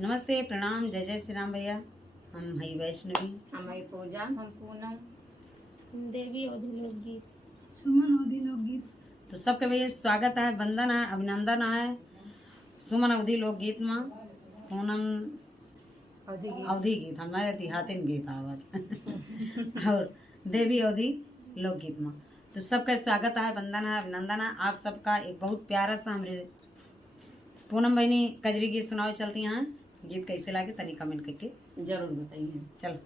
नमस्ते, प्रणाम, जय जय श्री राम भैया। हम हई वैष्णवी, हम हई पूजा, हम पूनम, देवी अवधि लोकगीत, सुमन अवधि लोकगीत। तो सबके भैया स्वागत है, वंदन है, अभिनंदन है। सुमन अवधि लोकगीत में पूनम अवधि गीत हमारे देहातिन गीत आवत और देवी अवधि लोकगीत में तो सबका स्वागत है, वंदन है, अभिनंदन है। आप सबका एक बहुत प्यारा सा हमारे पूनम बहनी कजरी गीत सुनावे चलती हैं। गीत कैसे लागे तनी कमेंट करके जरूर बताइए। चलो।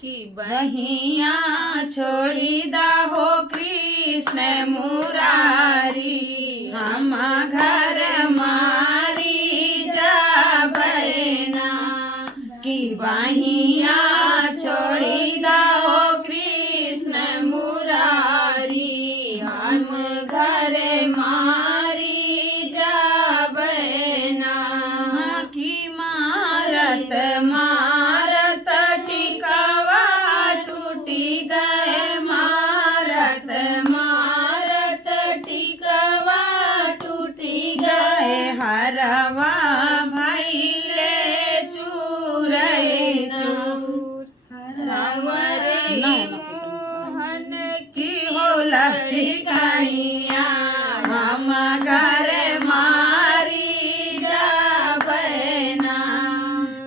कि बहिया छोड़ी दा हो कृष्ण मुरारी, हम घर मारी जा बहना। कि बहिया छोड़ी दा हो कृष्ण मुरारी, हम घर मारी जा बहना। कि मारत मारत टिकवा टूटी गए, मारत मारत टिकवा टूटी गए। हरवा भैले चूरे चूर, हरवरे मोहन की हो लड़काइया, हम घर मारी जा बहना।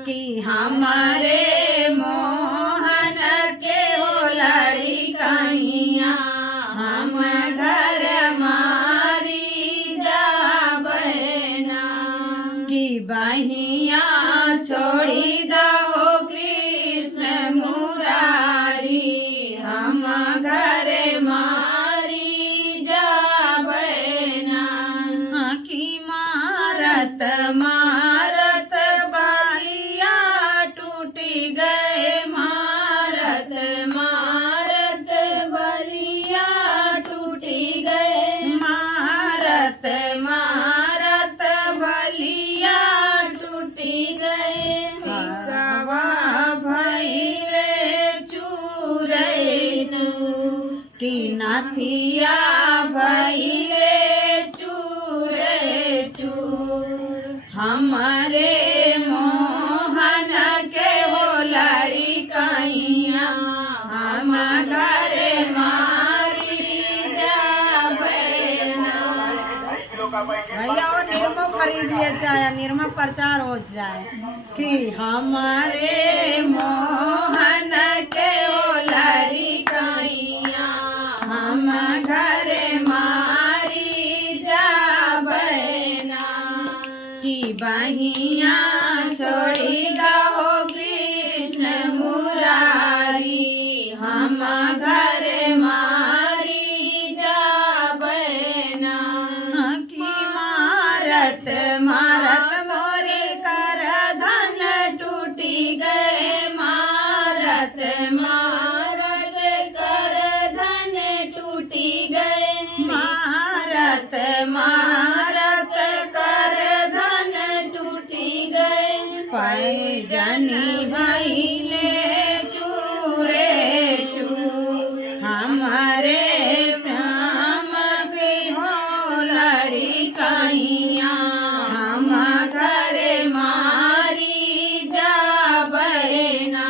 कि हमारे मोहन के हो लड़काइया, हम घर मारी जा बहना। कि बहिया छोड़ी दो कृष्ण मुरारी, हम घर मारी जा बहना। कि मारत मारत बालिया टूटी गए, मारत मारत बलिया टूटी गए। मारत मारत बलिया टूटी गए। हरवा भैले चूरे चूर, कि नाथिया भैले चूरे चूर। हमारे मोहन के हो लड़काइया, हम घर मारी जा बहना। भैया वो निर्मो खरीद लिया जाए, निर्मो प्रचार हो जाए। कि हमारे मोहन के हो लड़काइया, हम घर मारी जा बहना। कि बहिया छोड़ी दो कृष्ण मुरारी, हम घर मारी जा बहना। कि मारत मारत मोरे कर धन टूटी गए, मारत मारत कर धन टूटी गए। मारत मारत कर धन टूटी गए। पैजनी भैले चूरे चूर, हमारे श्याम की हो लड़काइया, हम घर मारी जा बहना।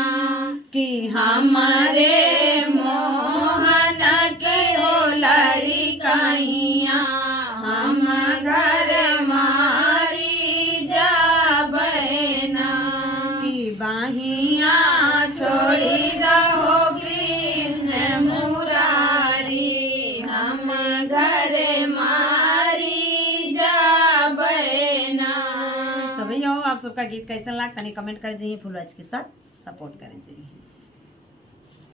कि हमारे मोहन के हो लड़काइया, हम घर मारी जा बहना। कि बहिया छोड़ी दो कृष्ण मुरारी, हम घर मारी जा बहना। तो भैया आप सबका गीत कैसा लगा तनी कमेंट कर जाइए, फुलवाज के साथ सपोर्ट करें जाइए।